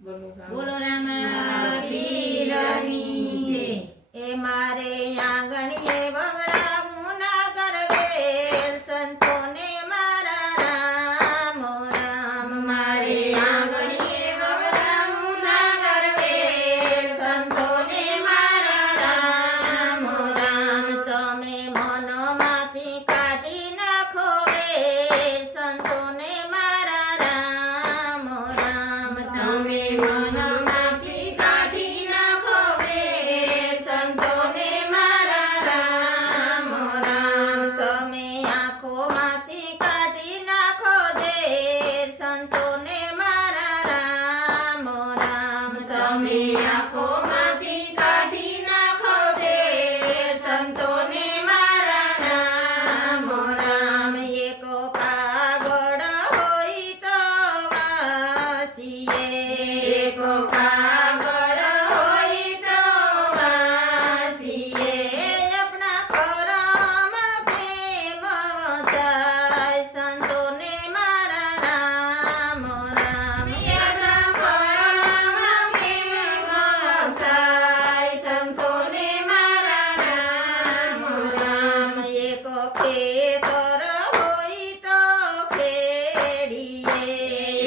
બોલો રામા પીરની જય. એ મારે આંગણીએ વવરાવું ના ગરવેલ સંતોને મારા રામ રામ. મારે આંગણીએ વવરાવું ના ગરવેલ સંતોને મારા રામ રામ તમે મનમાંથી કાઢી નાખો વેર સંતોને મારા રામ રામ. તમે મનમાંથી કાઢી નાખો વેર સંતોને મારા રામ રામ. તમે આંખોમાંથી કાઢી નાખો ઝેર સંતોને મારા રામ રામ. તમે આંખોમાંથી કાઢી નાખો વેર સંતોને મારા રામ રામ. એક કાગળ હોય તો વાસીએ એક કાગળ હોય તો વાસીએ. આપણા કરમ પ્રેમ વસાય સંતોને મારા રામ રામ. આપણા કરમ પ્રેમ વસાય સંતોને મારા રામ રામ. એક ખેતર હોય તો ખેડીએ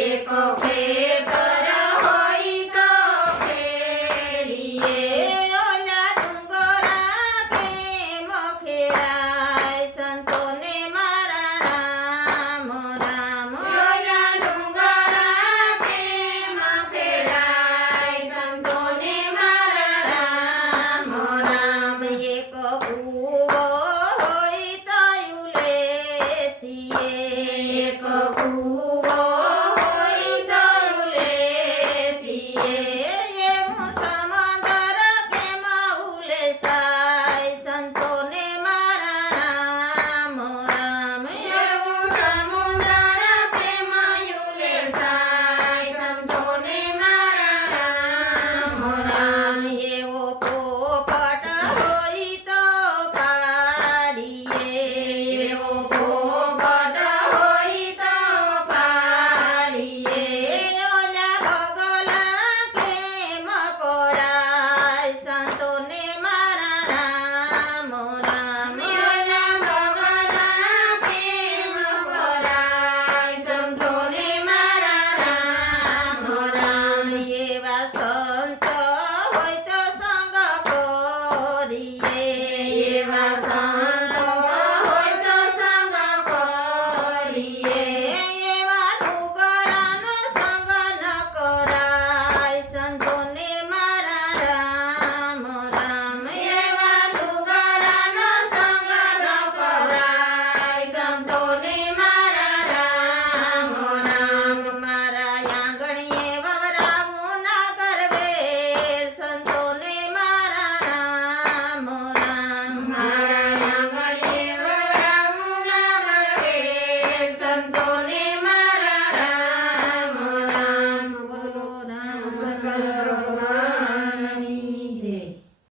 એક ખેતર હોય તો ખેડીએ. ઓલા ડુંગરા પ્રેમ ખેડાય સંતોને મારા રામ રામ. ઓલા ડુંગરા પ્રેમ ખેડાય સંતોને મારા રામ રામ. એક કૂવો હોય તો ઉલેસીએ એક કૂવો હોય તો ઉલેસીએ. એવું સમંદર કેમાં ઉલેસાય સંતોને મારા રામ રામ. એવું સમુદ્ર પ્રેમમાં ઉલેસાય સંતોને મારા રામ રામ. એવો પોપટ હોય તો પાડીએ એવો પોપટ હોય તો પાડીએ. ઓલા